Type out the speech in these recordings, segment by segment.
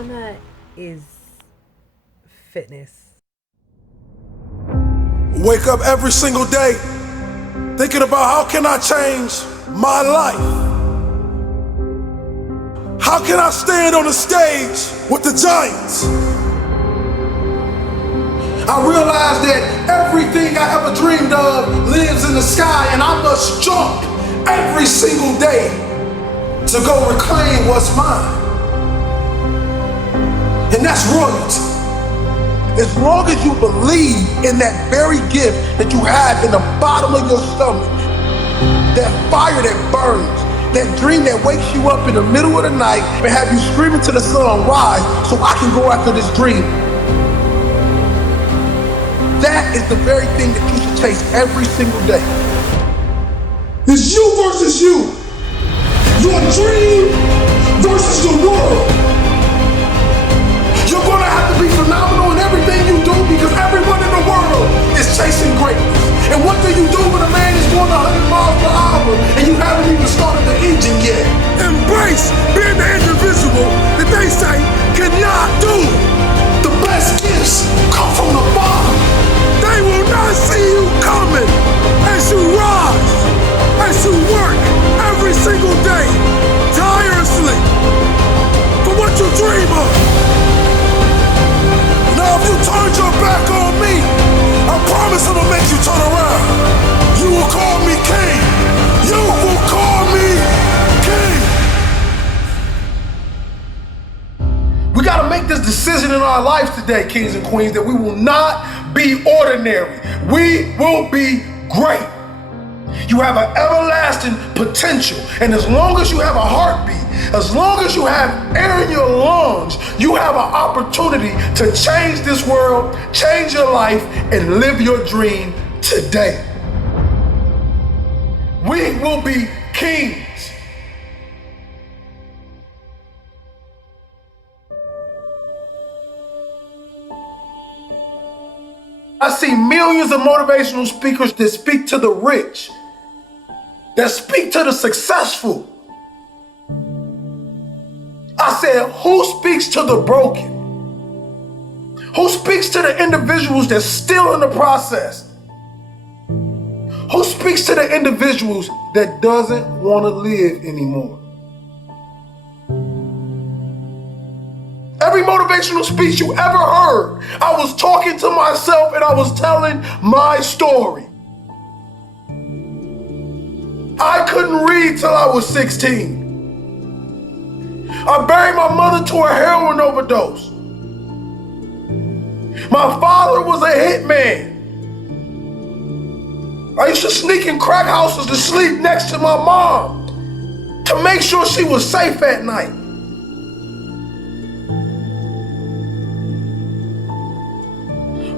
Trauma is fitness. Wake up every single day thinking about how can I change my life? How can I stand on the stage with the giants? I realized that everything I ever dreamed of lives in the sky, and I must jump every single day to go reclaim what's mine. And that's royalty. As long as you believe in that very gift that you have in the bottom of your stomach, that fire that burns, that dream that wakes you up in the middle of the night and have you screaming to the sun, rise so I can go after this dream. That is the very thing that you should chase every single day. It's you versus you. Your dream versus the world. You're gonna have to be phenomenal in everything you do because everyone in the world is chasing greatness. And what do you do when a man is going 100 miles per hour and you haven't even started the engine yet? Embrace being the individual that they say cannot do it. The best gifts come from the bottom. They will not see you coming as you rise, as you work every single day, tirelessly for what you dream of. Now if you turned your back on me, I promise I'm gonna make you turn around. You will call me king. You will call me king. We gotta make this decision in our lives today, kings and queens, that we will not be ordinary. We will be great. You have an everlasting potential, and as long as you have a heartbeat, as long as you have air in your lungs, you have an opportunity to change this world, change your life, and live your dream today. We will be kings. I see millions of motivational speakers that speak to the rich, that speak to the successful. I said, who speaks to the broken? Who speaks to the individuals that's still in the process? Who speaks to the individuals that doesn't want to live anymore? Every motivational speech you ever heard, I was talking to myself and I was telling my story. I couldn't read till I was 16. I buried my mother to a heroin overdose. My father was a hitman. I used to sneak in crack houses to sleep next to my mom to make sure she was safe at night.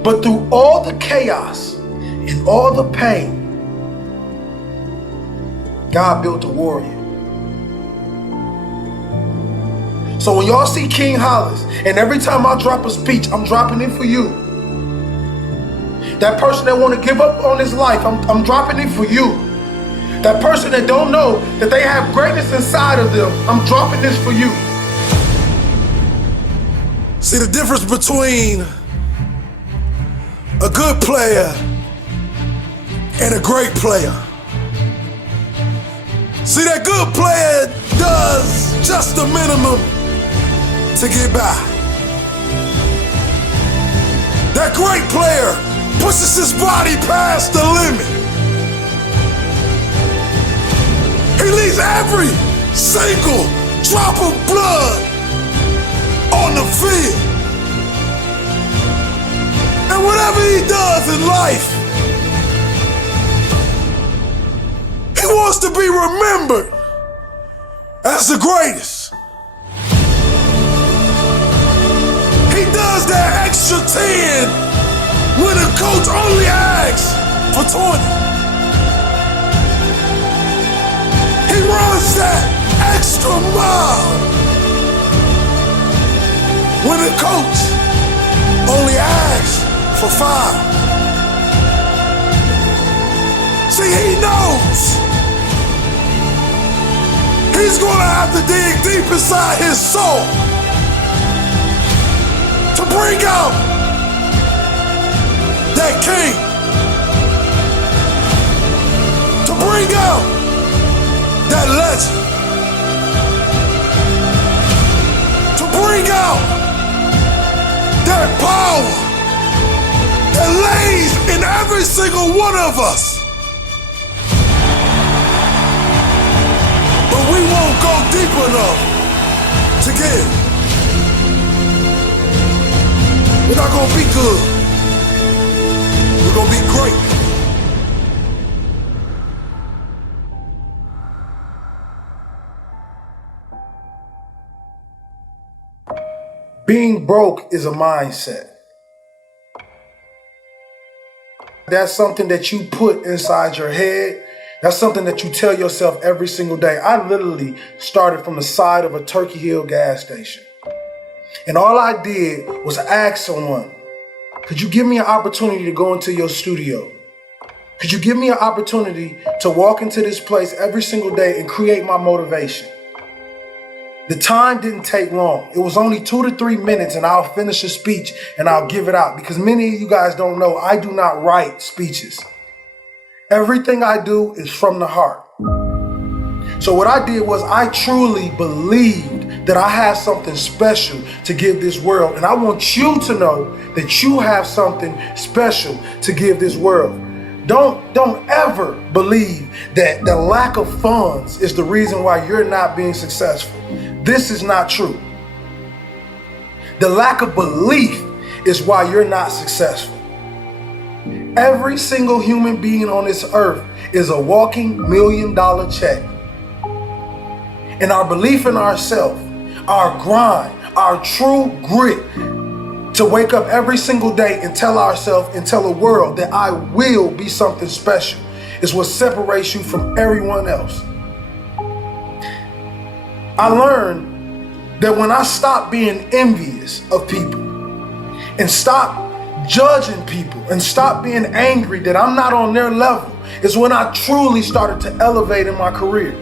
But through all the chaos and all the pain, God built a warrior. So when y'all see King Hollis, and every time I drop a speech, I'm dropping it for you. That person that want to give up on his life, I'm dropping it for you. That person that don't know that they have greatness inside of them, I'm dropping this for you. See the difference between a good player and a great player. See, that good player does just the minimum to get by. That great player pushes his body past the limit. He leaves every single drop of blood on the field. And whatever he does in life, he wants to be remembered as the greatest. He does that extra 10 when the coach only asks for 20. He runs that extra mile when the coach only asks for 5. See, he knows he's gonna have to dig deep inside his soul to bring out that king, to bring out that legend, to bring out that power that lays in every single one of us. But we won't go deep enough to give. We're not gonna be good. We're gonna be great. Being broke is a mindset. That's something that you put inside your head. That's something that you tell yourself every single day. I literally started from the side of a Turkey Hill gas station. And all I did was ask someone, could you give me an opportunity to go into your studio? Could you give me an opportunity to walk into this place every single day and create my motivation? The time didn't take long. It was only 2 to 3 minutes and I'll finish a speech and I'll give it out, because many of you guys don't know, I do not write speeches. Everything I do is from the heart. So what I did was I truly believed that I had something special to give this world. And I want you to know that you have something special to give this world. Don't ever believe that the lack of funds is the reason why you're not being successful. This is not true. The lack of belief is why you're not successful. Every single human being on this earth is a walking $1 million check. And our belief in ourselves, our grind, our true grit to wake up every single day and tell ourselves and tell the world that I will be something special is what separates you from everyone else. I learned that when I stopped being envious of people and stopped judging people and stopped being angry that I'm not on their level, is when I truly started to elevate in my career.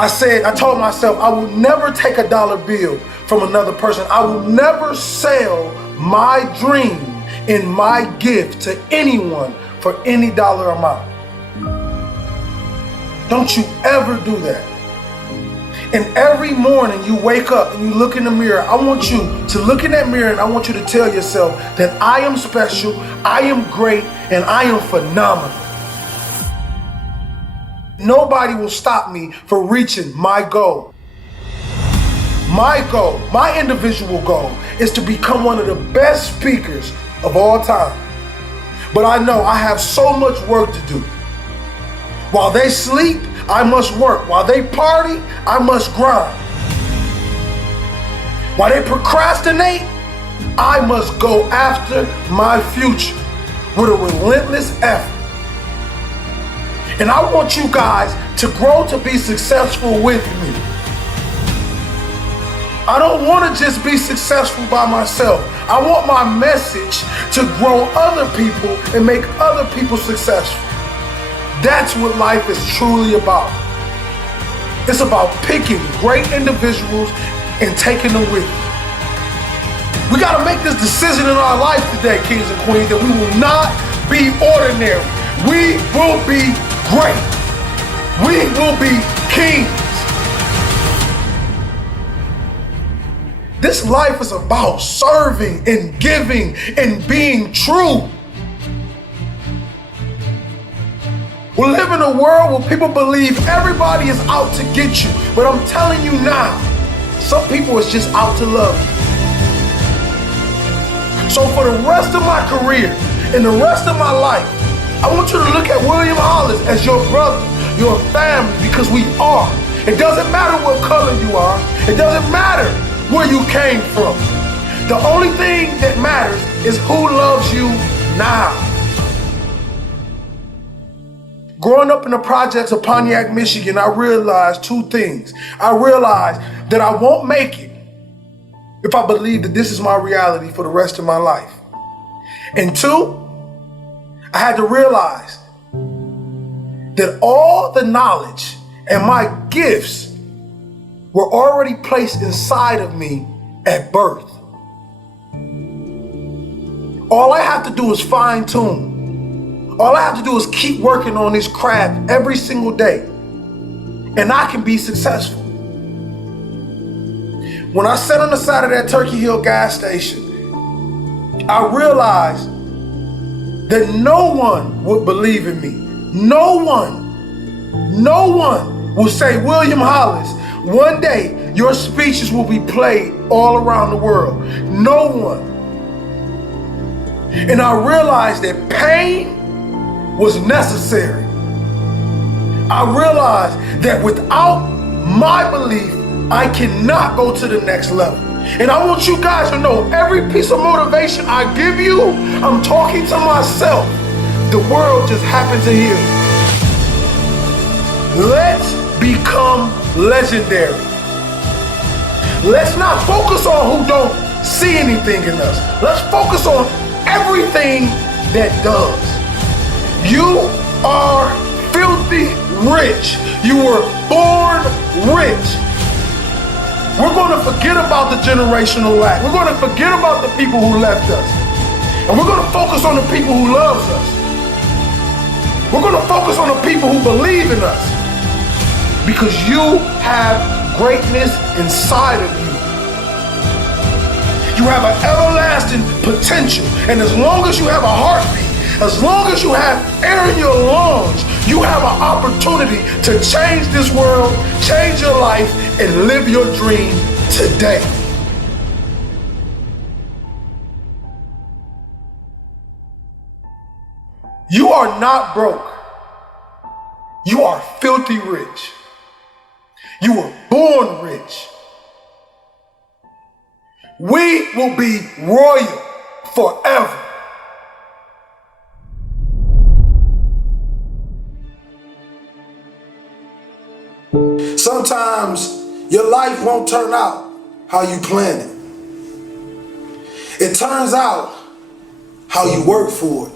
I told myself I will never take a dollar bill from another person. I will never sell my dream and my gift to anyone for any dollar amount. Don't you ever do that. And every morning you wake up and you look in the mirror, I want you to look in that mirror and I want you to tell yourself that I am special, I am great, and I am phenomenal. Nobody will stop me from reaching my goal. My goal, my individual goal, is to become one of the best speakers of all time. But I know I have so much work to do. While they sleep, I must work. While they party, I must grind. While they procrastinate, I must go after my future with a relentless effort. And I want you guys to grow to be successful with me. I don't want to just be successful by myself. I want my message to grow other people and make other people successful. That's what life is truly about. It's about picking great individuals and taking them with you. We got to make this decision in our life today, kings and queens, that we will not be ordinary. We will be great. We will be kings. This life is about serving and giving and being true. We live in a world where people believe everybody is out to get you. But I'm telling you now, some people is just out to love you. So for the rest of my career and the rest of my life, I want you to look at William Hollis as your brother, your family, because we are. It doesn't matter what color you are. It doesn't matter where you came from. The only thing that matters is who loves you now. Growing up in the projects of Pontiac, Michigan, I realized two things. I realized that I won't make it if I believe that this is my reality for the rest of my life. And two, I had to realize that all the knowledge and my gifts were already placed inside of me at birth. All I have to do is fine tune. All I have to do is keep working on this craft every single day, and I can be successful. When I sat on the side of that Turkey Hill gas station, I realized that no one would believe in me. No one will say, William Hollis, one day your speeches will be played all around the world. No one. And I realized that pain was necessary. I realized that without my belief, I cannot go to the next level. And I want you guys to know, every piece of motivation I give you, I'm talking to myself. The world just happened to hear me. Let's become legendary. Let's not focus on who don't see anything in us. Let's focus on everything that does. You are filthy rich. You were born rich. We're going to forget about the generational lack. We're going to forget about the people who left us. And we're going to focus on the people who loves us. We're going to focus on the people who believe in us. Because you have greatness inside of you. You have an everlasting potential. And as long as you have a heartbeat, as long as you have air in your lungs, you have an opportunity to change this world, change your life, and live your dream today. You are not broke. You are filthy rich. You were born rich. We will be royal forever. Sometimes your life won't turn out how you planned it. It turns out how you work for it.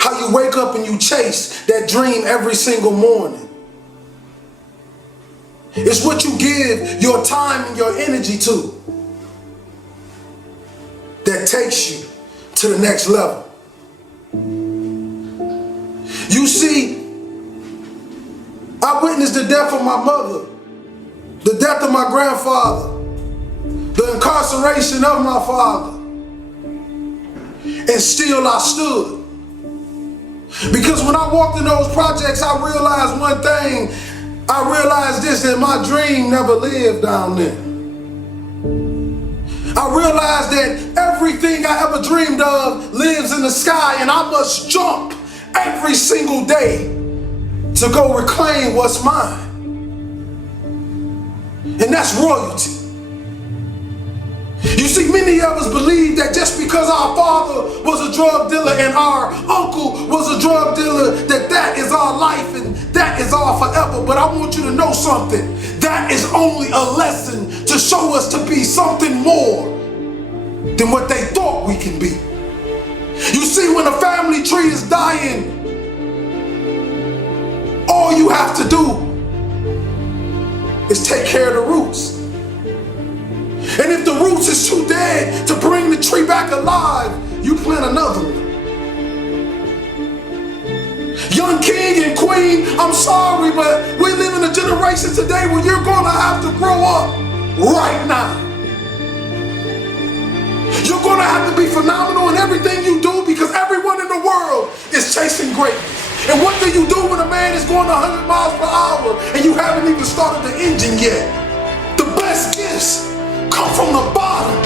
How you wake up and you chase that dream every single morning. It's what you give your time and your energy to that takes you to the next level. You see, I witnessed the death of my mother, the death of my grandfather, the incarceration of my father, and still I stood. Because when I walked in those projects, I realized one thing. I realized this, that my dream never lived down there. I realized that everything I ever dreamed of lives in the sky, and I must jump every single day to go reclaim what's mine. And that's royalty. You see, many of us believe that just because our father was a drug dealer and our uncle was a drug dealer, that is our life and that is our forever. But I want you to know something. That is only a lesson to show us to be something more than what they thought we can be. You see, when a family tree is dying, all you have to do is take care of the roots. And if the roots is too dead to bring the tree back alive, you plant another one. Young king and queen, I'm sorry, but we live in a generation today where you're going to have to grow up right now. You're going to have to be phenomenal in everything you do because everyone in the world is chasing greatness. And what do you do when a man is going 100 miles per hour and you haven't even started the engine yet? The best gifts come from the bottom.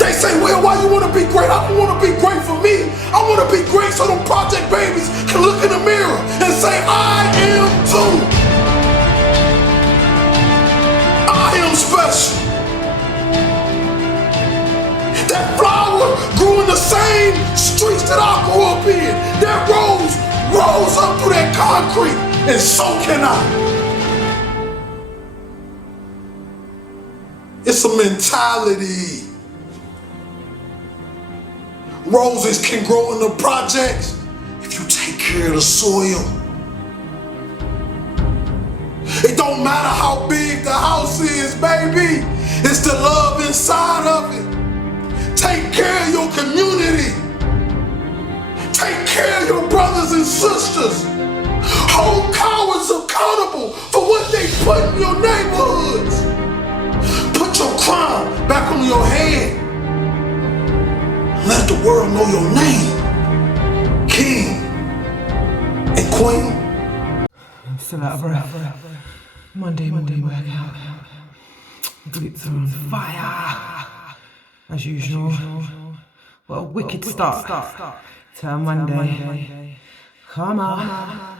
They say, well, why you want to be great? I don't want to be great for me. I want to be great so them project babies can look in the mirror and say, I am too. I am special. That flower grew in the same streets that I grew up in. That rose up through that concrete, and so can I. It's a mentality. Roses can grow in the projects if you take care of the soil. It don't matter how big the house is, baby. It's the love inside of it. Take care of your community. Take care of your brothers and sisters. Hold cowards accountable for what they put in your neighborhoods. Put your crown back on your head. Let the world know your name. King and Queen. I'm still out of breath. Monday workout. Glutes are on fire. As usual. What a wicked start to a Monday. Come on.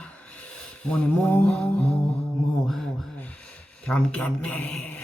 Wanting more. Come get me.